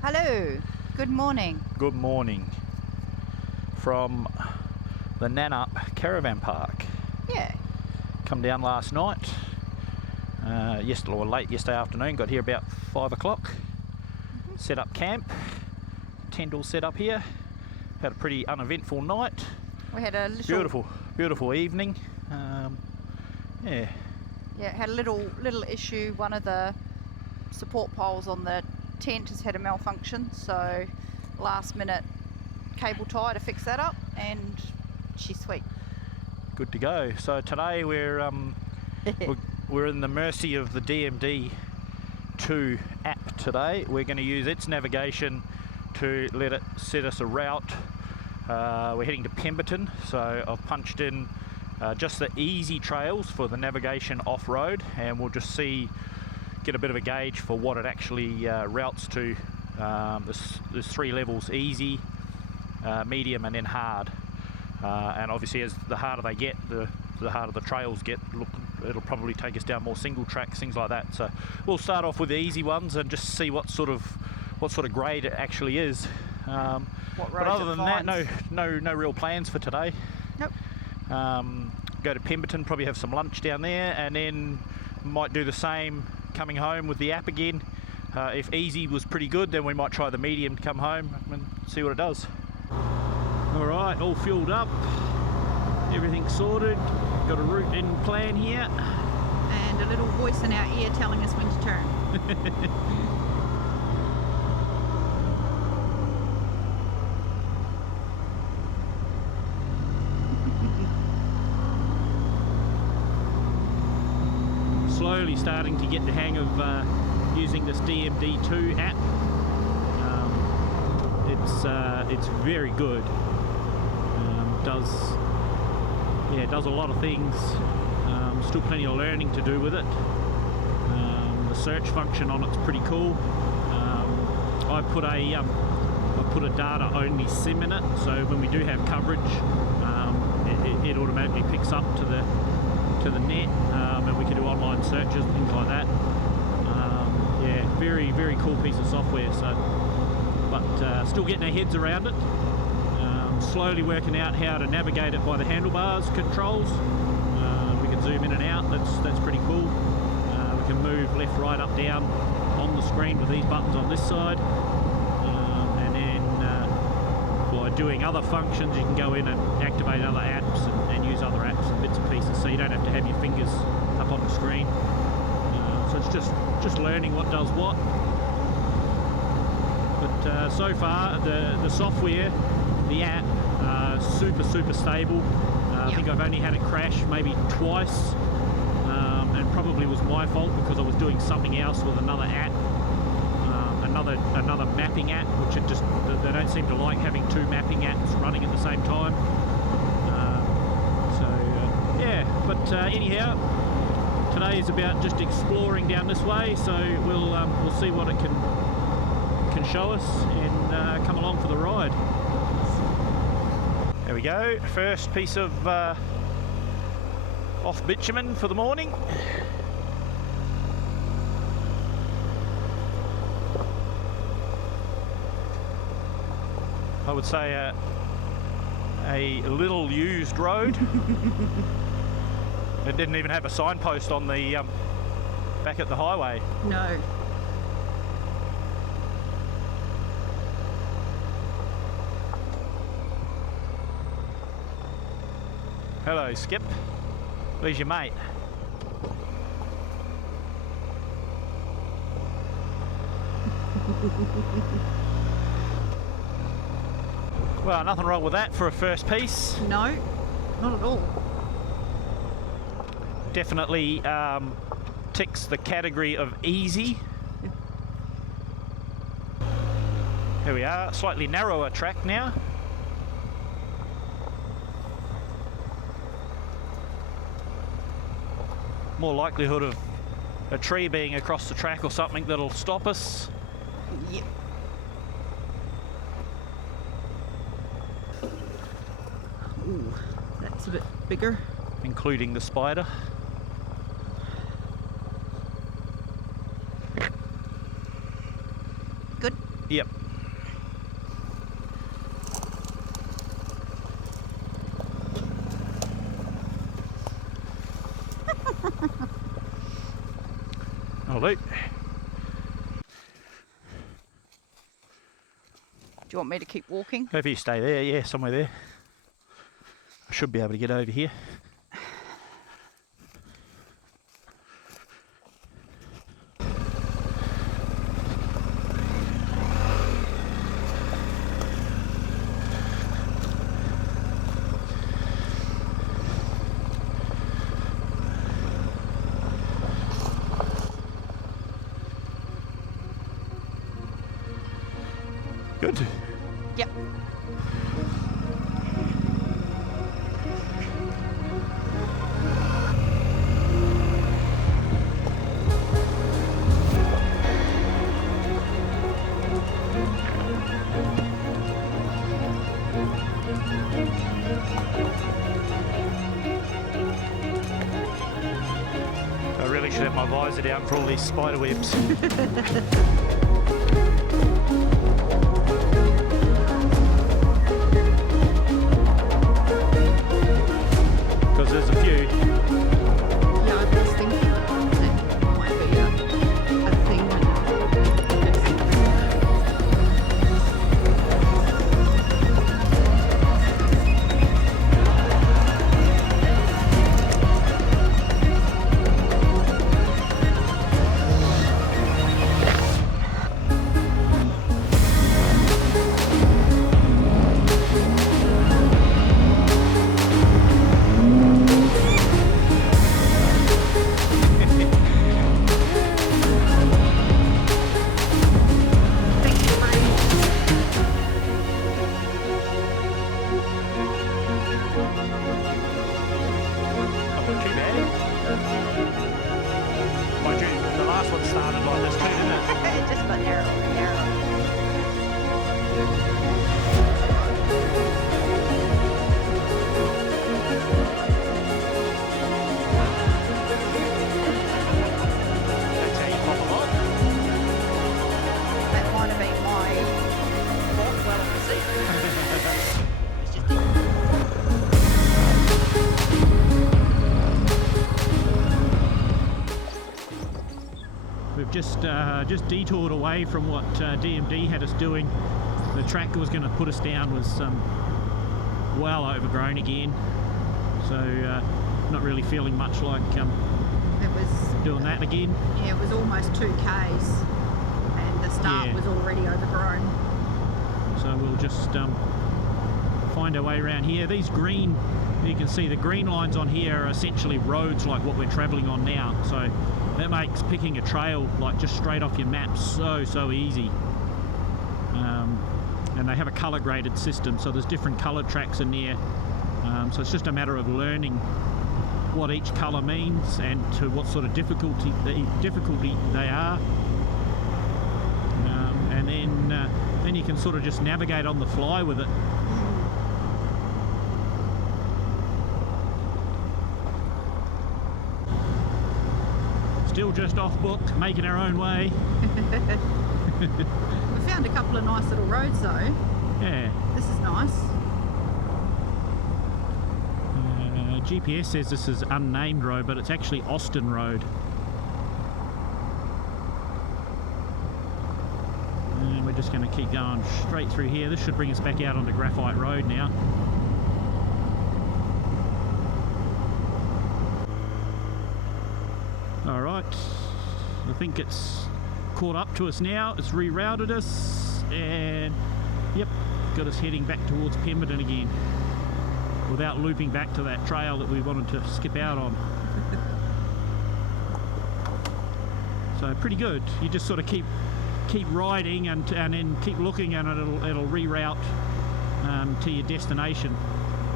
Hello, good morning. Good morning from the Nannup caravan park. Yeah. Come down last night, late yesterday afternoon, got here about 5 o'clock, set up camp, tent all set up here, had a pretty uneventful night. We had a little... Beautiful evening, Yeah, had a little issue. One of the support poles on the tent has had a malfunction, so last minute cable tie to fix that up, and she's sweet. Good to go. So today we're in the mercy of the DMD 2 app today. We're going to use its navigation to let it set us a route. We're heading to Pemberton, so I've punched in just the easy trails for the navigation off-road, and we'll just get a bit of a gauge for what it actually routes to. There's 3 levels: easy, medium, and then hard. And obviously, as the harder they get, the harder the trails get. It'll probably take us down more single tracks, things like that. So we'll start off with the easy ones and just see what sort of grade it actually is. But other than that, no real plans for today. Nope. Go to Pemberton, probably have some lunch down there, and then might do the same coming home with the app again. If easy was pretty good, then we might try the medium to come home and see what it does. Alright, all fueled up, everything's sorted, got a route in plan here. And a little voice in our ear telling us when to turn. Slowly starting to get the hang of using this DMD2 app. It's very good. Does a lot of things. Still plenty of learning to do with it. The search function on it's pretty cool. I put a data only sim in it, so when we do have coverage, it automatically picks up to the net, and we can do online searches and things like that. Very, very cool piece of software. But still getting our heads around it. Slowly working out how to navigate it by the handlebars controls. We can zoom in and out. That's pretty cool. We can move left, right, up, down on the screen with these buttons on this side. And then by doing other functions, you can go in and activate other apps and use other apps and bits and pieces, so you don't have to have your fingers up on the screen. So it's just learning what does what. But so far the software, the app, super stable. I think I've only had it crash maybe twice, and probably was my fault because I was doing something else with another app, another mapping app, which they don't seem to like having 2 mapping apps running at the same time. But anyhow, today is about just exploring down this way, so we'll see what it can show us, and come along for the ride. There we go, first piece of off bitumen for the morning. I would say a little used road. It didn't even have a signpost on the back at the highway. No. Hello, Skip. Where's your mate? Well, nothing wrong with that for a first piece. No, not at all. Definitely ticks the category of easy. Here we are, slightly narrower track now. More likelihood of a tree being across the track or something that'll stop us. Yep. Ooh, that's a bit bigger. Including the spider. Good. Yep. That'll do. Do you want me to keep walking? If you stay there, yeah, somewhere there. I should be able to get over here. Good. Yep. I really should have my visor down for all these spider webs. Because there's a few. Yeah, I was thinking that might be a thing. Just detoured away from what DMD had us doing. The track that was going to put us down was well overgrown again, so not really feeling much like it was doing that again. Yeah, it was almost 2 Ks and the start was already overgrown. So we'll just find our way around here. These green, you can see the green lines on here are essentially roads like what we're travelling on now, so that makes picking a trail like just straight off your map so easy. And they have a colour graded system, so there's different colour tracks in there, so it's just a matter of learning what each colour means and to what sort of difficulty they are, and then you can sort of just navigate on the fly with it. Still just off book, making our own way. We found a couple of nice little roads though. Yeah. This is nice. GPS says this is unnamed road, but it's actually Austin Road. And we're just going to keep going straight through here. This should bring us back out onto Graphite Road now. Alright, I think it's caught up to us now. It's rerouted us and yep, got us heading back towards Pemberton again without looping back to that trail that we wanted to skip out on. So pretty good. You just sort of keep riding and then keep looking, and it'll reroute to your destination.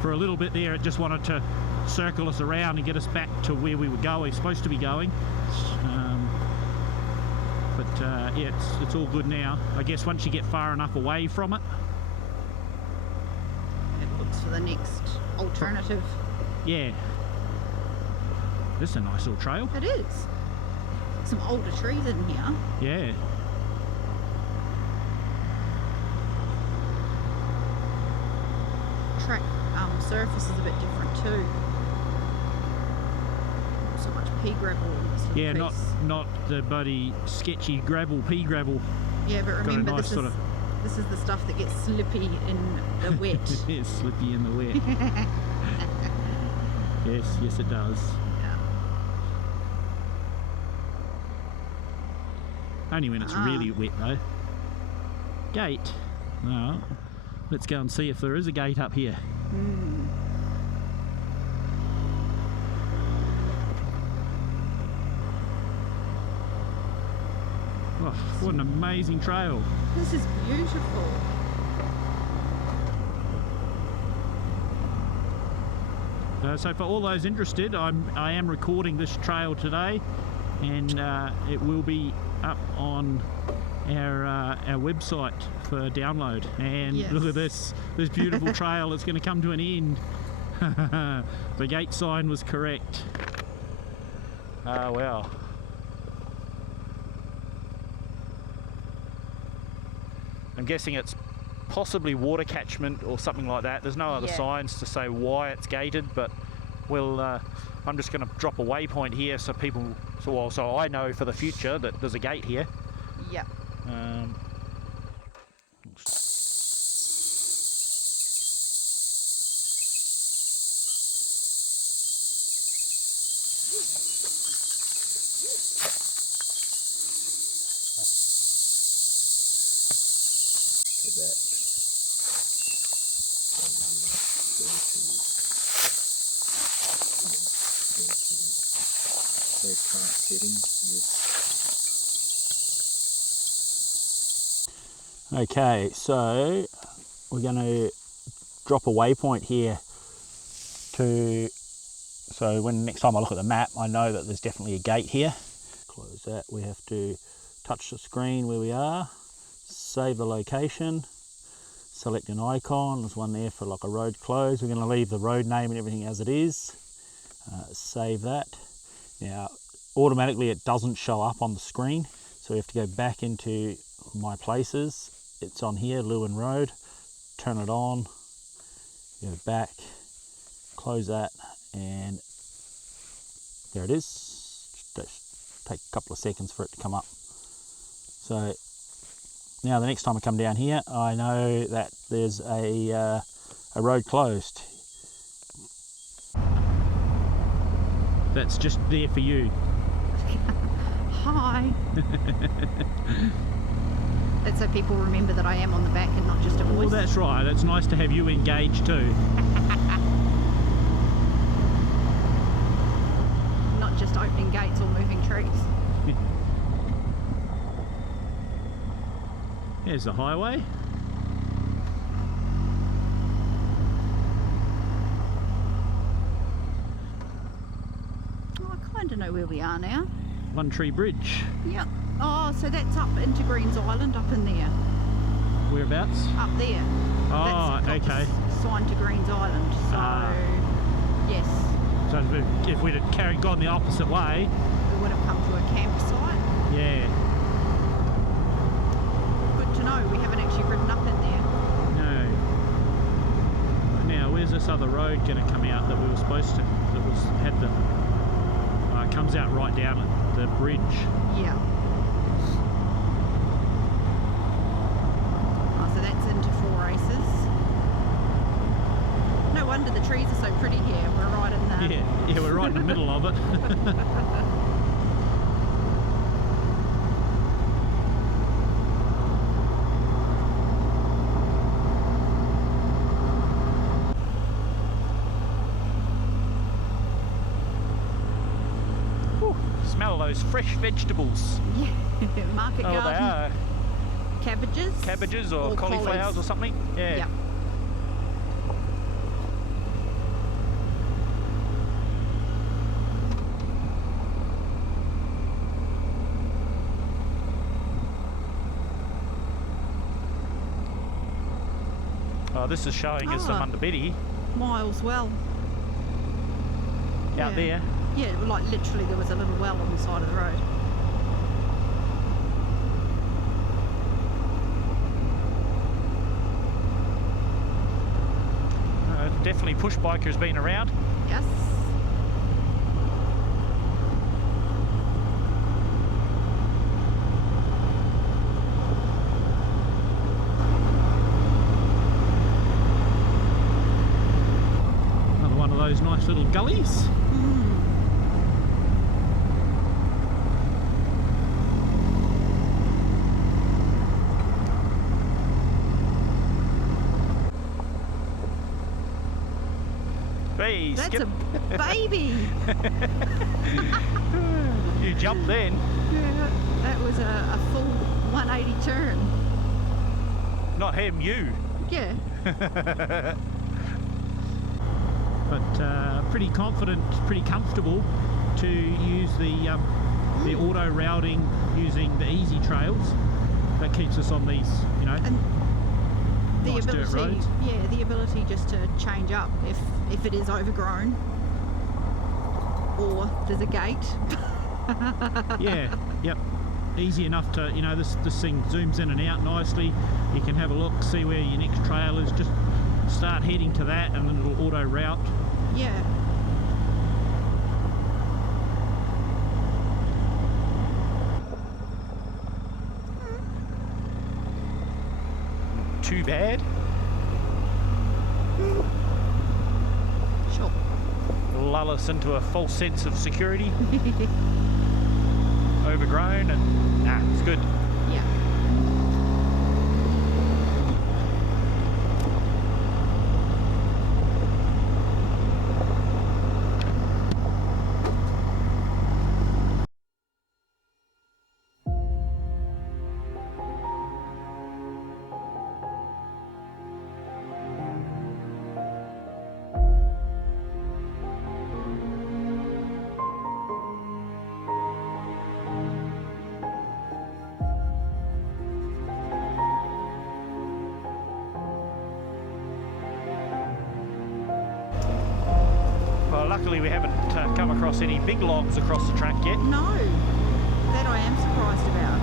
For a little bit there it just wanted to circle us around and get us back to where we were supposed to be going. Yeah, it's all good now. I guess once you get far enough away from it. It looks for the next alternative. Yeah. This is a nice little trail. It is. Some older trees in here. Yeah. track surface is a bit different too. Not so much pea gravel in this little Yeah, piece. not the bloody sketchy gravel, pea gravel. Yeah, but remember nice this is the stuff that gets slippy in the wet. It's slippy in the wet. Yes it does. Yeah. Only when it's really wet though. Gate? No. Let's go and see if there is a gate up here. Oh, what an amazing trail. This is beautiful. So for all those interested, I am recording this trail today, and it will be up on our website for download. And yes. Look at this beautiful trail. It's going to come to an end. The gate sign was correct. Oh wow. I'm guessing it's possibly water catchment or something like that. There's no other signs to say why it's gated, but we'll I'm just going to drop a waypoint here so people, so I know for the future that there's a gate here. Yeah. Okay, so we're going to drop a waypoint here so when next time I look at the map I know that there's definitely a gate here. Close that. We have to touch the screen where we are, save the location, select an icon. There's one there for like a road close. We're going to leave the road name and everything as it is. Save that. Now automatically it doesn't show up on the screen, so we have to go back into my places. It's on here, Lewin Road. Turn it on, go back, close that, and there it is. Just take a couple of seconds for it to come up. So now the next time I come down here, I know that there's a road closed. That's just there for you. Hi. That's so people remember that I am on the back and not just a voice. Well, that's right. It's nice to have you engaged too. Not just opening gates or moving trees. Here's the highway. Oh, I kind of know where we are now. One Tree Bridge. Yep. Oh, so that's up into Greens Island, up in there. Whereabouts? Up there. Oh, that's okay. Signed to Greens Island. So, yes. So if we'd have gone the opposite way, we would have come to a campsite. yeah. Good to know. We haven't actually ridden up in there. No. Now, where's this other road going to come out that we were supposed to? It comes out right down at the bridge. Yeah. Oh, so that's into Four Aces. No wonder the trees are so pretty here. We're right in the... Yeah, we're right in the middle of it. Smell those fresh vegetables. Yeah, market Oh, garden. they are. Cabbages Or cauliflowers collies. or something. Yeah. Yep. Oh, this is showing us the Mundabiddy Miles well. out there. Yeah, like literally there was a little well on the side of the road. definitely push bikers been around. Yes. Another one of those nice little gullies. Hey, That's skip. a baby. You jumped then. Yeah, that was a full 180 turn. Not him, you. Yeah. But pretty confident, pretty comfortable to use the auto routing using the easy trails. That keeps us on these, you know, And the nice dirt ability, roads. yeah, the ability just to change up if it is overgrown or there's a gate. Yeah, yep. Easy enough to, you know, this thing zooms in and out nicely. You can have a look, see where your next trail is, just start heading to that and then it'll auto route. Yeah. Too bad. Sure. Lull us into a false sense of security. Overgrown and nah, it's good. Yeah. Well, luckily we haven't come across any big logs across the track yet. No, that I am surprised about,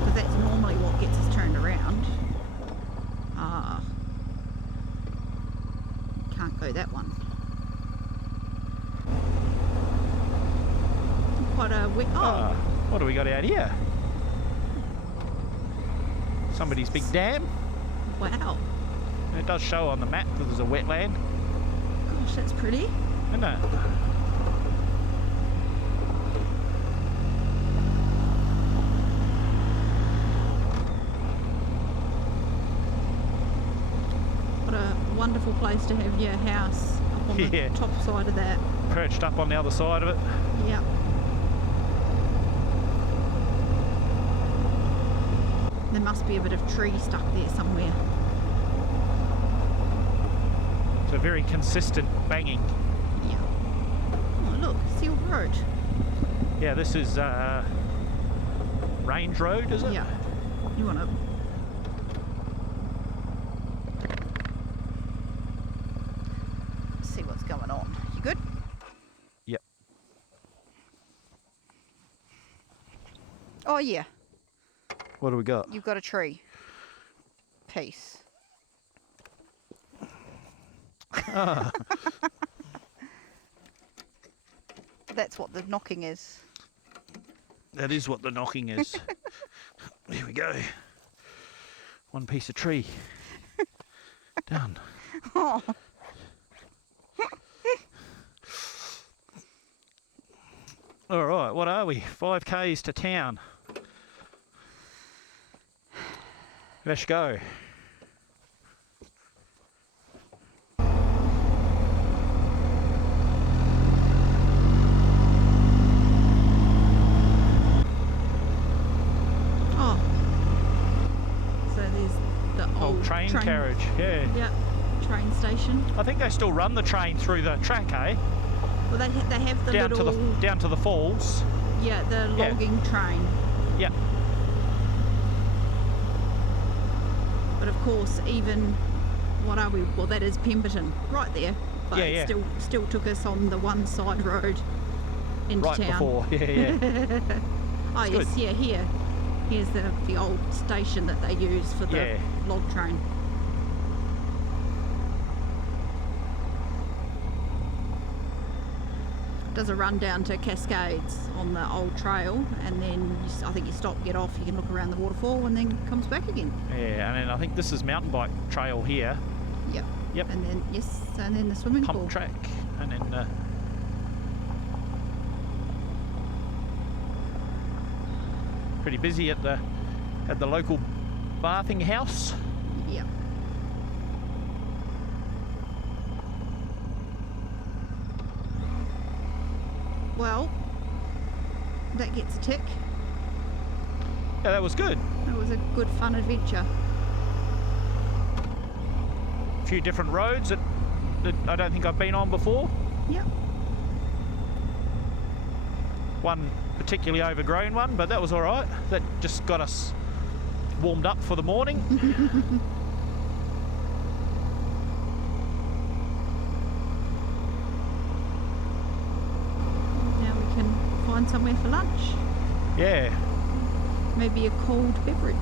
because that's normally what gets us turned around. Ah, can't go that one. Quite a wet. Oh, What do we got out here? Somebody's big dam. wow. It does show on the map that there's a wetland, Gosh, that's pretty. isn't it? What a wonderful place to have your house up on Yeah. the top side of that. Perched up on the other side of it. Yep. There must be a bit of tree stuck there somewhere. It's a very consistent banging. Yeah. Oh, look, sealed road. Yeah, this is Range Road, is it? Yeah. You want to... see what's going on. You good? Yep. Oh, yeah. What do we got? You've got a tree. Piece. Ah, That's what the knocking is. that is what the knocking is. There we go. One piece of tree. Done. Oh. All right, what are we? 5Ks to town. Let's go. Oh. So there's the old Train carriage, yeah. Yeah, train station. I think they still run the train through the track, eh? Well, they have the little... down to the falls. Yeah, the Yeah. logging train. Yeah. But of course, even... what are we? Well, that is Pemberton, right there. But Yeah, it yeah. still took us on the one side road into Right town. before, yeah. Oh It's yes, good. yeah, here. Here's the old station that they use for the Yeah. log train. does a run down to Cascades on the old trail, and then I think you stop, get off, you can look around the waterfall, and then comes back again. Yeah, and then I think this is mountain bike trail here. Yep. Yep. And then and then the swimming pool. Pump track, and then. Pretty busy at the local bathing house. Yep. Well, that gets a tick. Yeah, that was good. That was a good fun adventure. A few different roads that I don't think I've been on before. Yep. One particularly overgrown one, but that was all right. That just got us warmed up for the morning. Now we can find somewhere for lunch. Yeah. Maybe a cold beverage.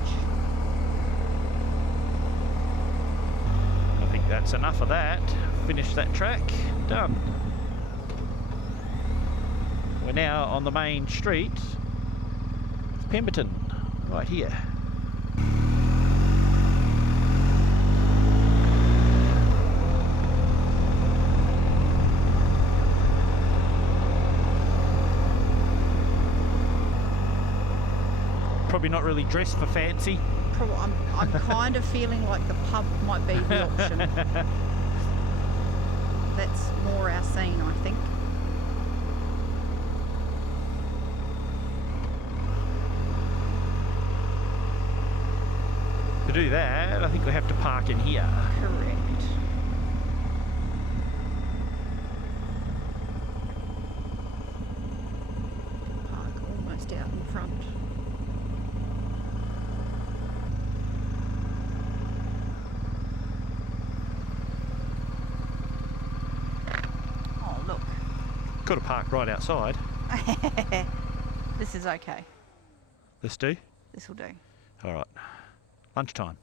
I think that's enough of that. Finish that track. Done. We're now on the main street of Pemberton, right here. Probably not really dressed for fancy. I'm kind of feeling like the pub might be the option. That's more our scene, I think. To do that, I think we have to park in here. Correct. Park almost out in front. Oh, look. Could have parked right outside. This is okay. This do? This will do. All right. Lunchtime.